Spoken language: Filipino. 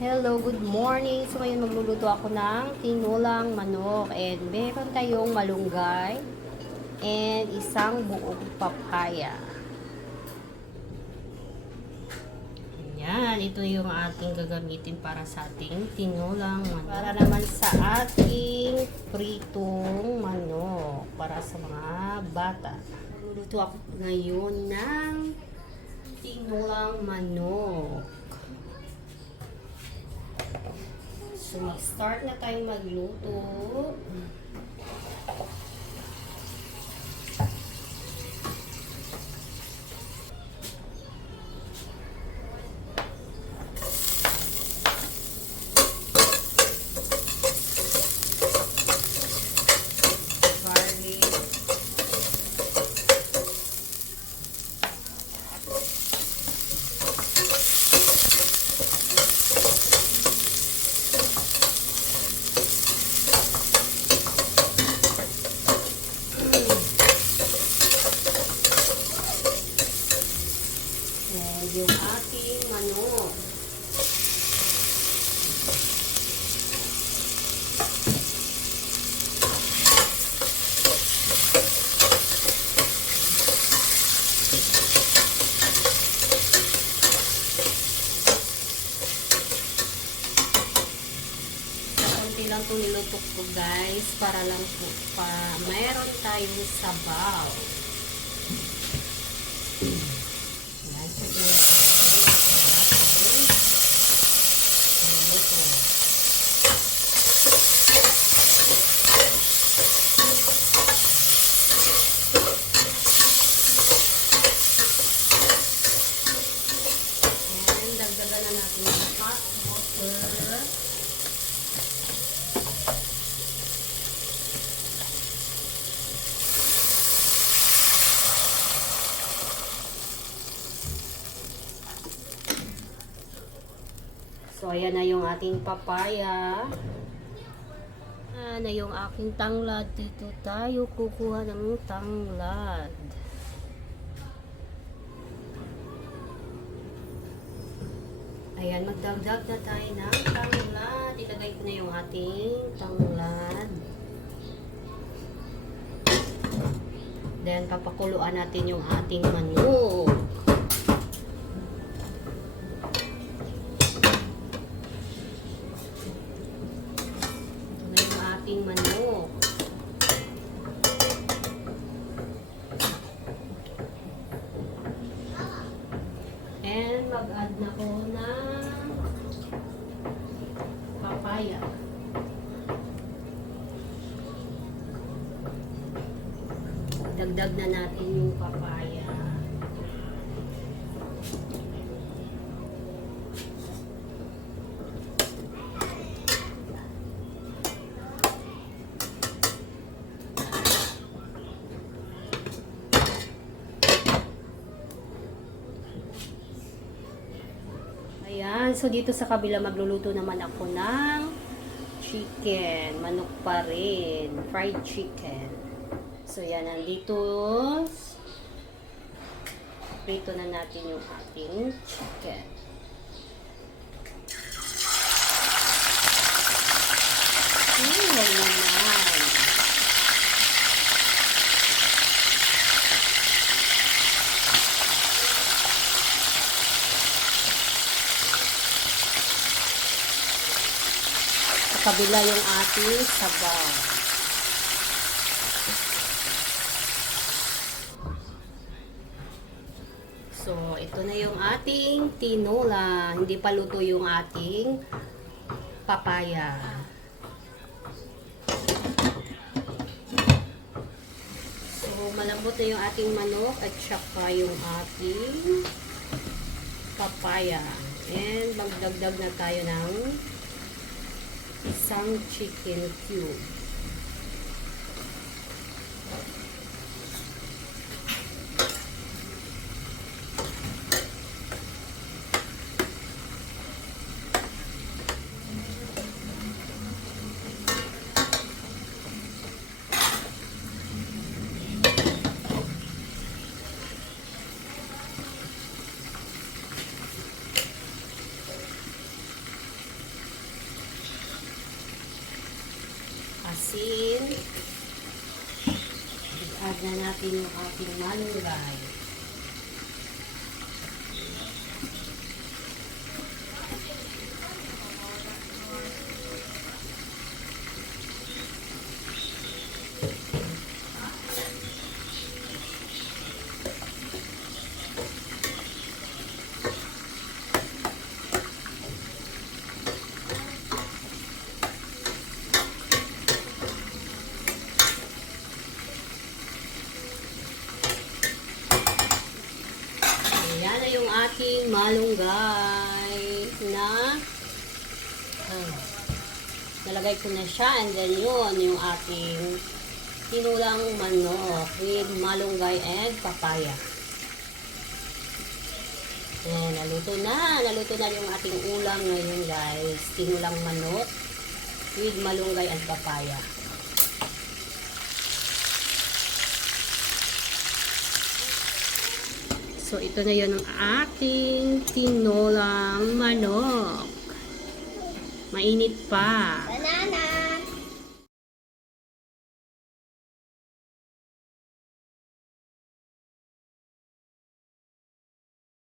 Hello, good morning. So ngayon magluluto ako ng tinulang manok and meron tayong malunggay and isang buong papaya. Ayan, ito yung ating gagamitin para sa ating tinulang manok. Para naman sa ating pritong manok para sa mga bata. Magluluto ako ngayon ng tinulang manok. So, mag-start na tayong magluto. Garlic. And yung ating manok. Konti lang ito nilutok ko guys para lang po mayroon tayong sabaw. Dagdagan na natin yung hot water. So, ayan na yung ating papaya. Ayan na yung aking tanglad. Dito tayo kukuha ng tanglad. Ayan, magdagdag na tayo ng tanglad. Ilagay ko na yung ating tanglad. Then, papakuluan natin yung ating manok. Ito na yung ating manok. And, mag-add na ko ng papaya. Dagdag na natin yung papaya. Ayan, so dito sa kabila magluluto naman ako ng chicken, manok pa rin, fried chicken. So yan, nandito prito na natin yung ating chicken. Wag naman. Kabila yung ating sabaw. So, ito na yung ating tinola. Hindi pa luto yung ating papaya. So, malambot na yung ating manok at saka yung ating papaya. And magdagdag na tayo ng isang chicken cube. asin. I-add na natin yung ating malunggay. Ayan na yung ating malunggay na nalagay ko na siya, and then yun yung ating tinulang manok with malunggay and papaya. Ayan, naluto na yung ating ulam ngayon guys, tinulang manok with malunggay and papaya. So, ito na yun ang ating tinolang manok. Mainit pa. Banana!